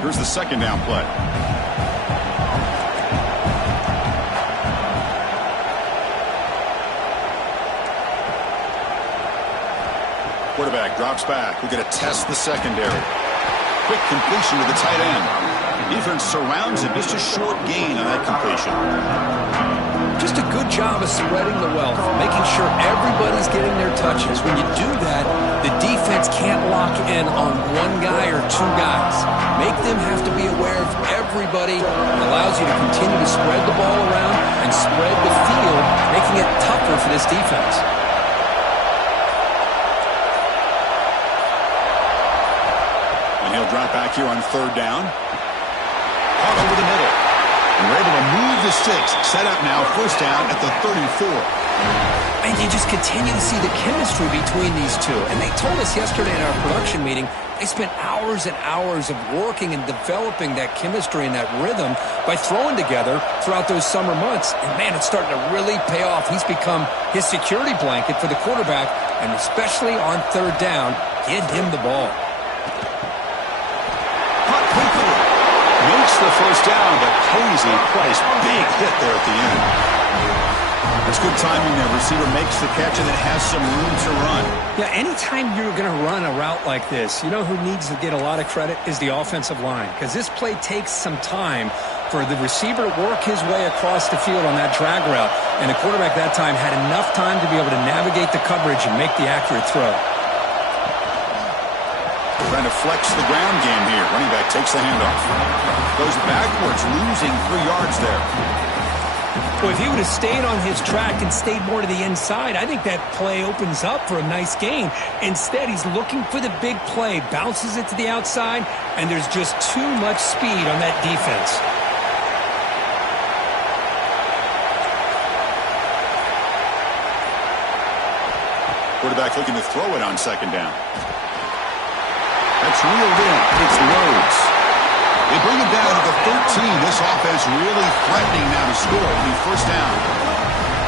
Here's the 2nd down play. Quarterback drops back. We're going to test the secondary. Quick completion to the tight end. Defense surrounds him. Just a short gain on that completion. Just a good job of spreading the wealth, making sure everybody's getting their touches. When you do that, the defense can't lock in on one guy or two guys. Make them have to be aware of everybody. It allows you to continue to spread the ball around and spread the field, making it tougher for this defense. And he'll drop back here on 3rd down. Caught over the middle. And we're able to move the sticks. Set up now, 1st down at the 34. And you just continue to see the chemistry between these two. And they told us yesterday in our production meeting, they spent hours and hours of working and developing that chemistry and that rhythm by throwing together throughout those summer months. And, man, it's starting to really pay off. He's become his security blanket for the quarterback, and especially on 3rd down, get him the ball. Makes the 1st down, but Posey Price, big hit there at the end. That's good timing there. Receiver makes the catch and it has some room to run. Yeah, anytime you're going to run a route like this, you know who needs to get a lot of credit is the offensive line, because this play takes some time for the receiver to work his way across the field on that drag route, and the quarterback that time had enough time to be able to navigate the coverage and make the accurate throw. Trying to flex the ground game here. Running back takes the handoff. Goes backwards, losing 3 yards there. Well, if he would have stayed on his track and stayed more to the inside, I think that play opens up for a nice gain. Instead, he's looking for the big play, bounces it to the outside, and there's just too much speed on that defense. Quarterback looking to throw it on 2nd down. That's reeled in. It's Rhodes. They bring it down to the 13. This offense really threatening now to score. It'll be 1st down.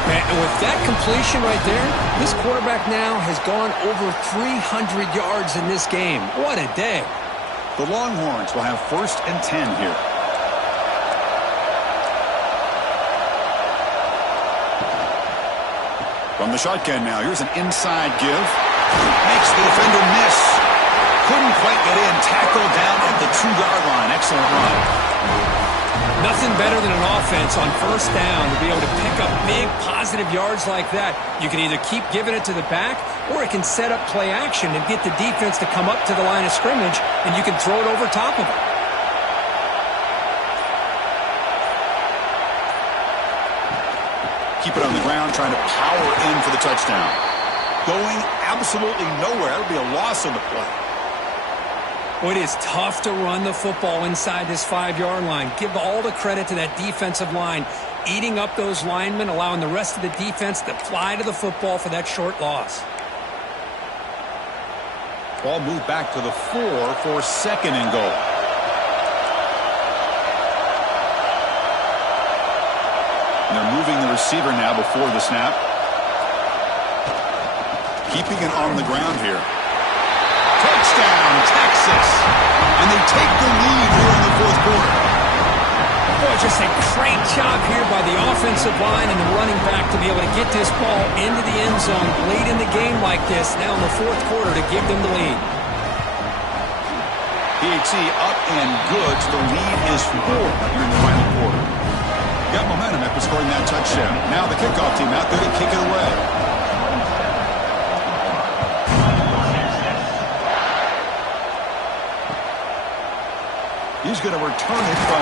Man, and with that completion right there, this quarterback now has gone over 300 yards in this game. What a day. The Longhorns will have 1st and 10 here. From the shotgun now, here's an inside give. Makes the defender miss. Couldn't quite get in. Tackled down at the 2-yard line. Excellent run. Nothing better than an offense on 1st down to be able to pick up big positive yards like that. You can either keep giving it to the back, or it can set up play action and get the defense to come up to the line of scrimmage, and you can throw it over top of it. Keep it on the ground, trying to power in for the touchdown. Going absolutely nowhere. It'll be a loss on the play. Well, it is tough to run the football inside this 5-yard line. Give all the credit to that defensive line, eating up those linemen, allowing the rest of the defense to fly to the football for that short loss. Ball moved back to the 4 for 2nd and goal. And they're moving the receiver now before the snap. Keeping it on the ground here. Touchdown, Texas. And they take the lead here in the 4th quarter. Boy, just a great job here by the offensive line and the running back to be able to get this ball into the end zone late in the game like this, now in the 4th quarter, to give them the lead. PAT up and good. So the lead is 4 here in the final quarter. Got momentum after scoring that touchdown. Now the kickoff team out there to kick it away. He's going to return it from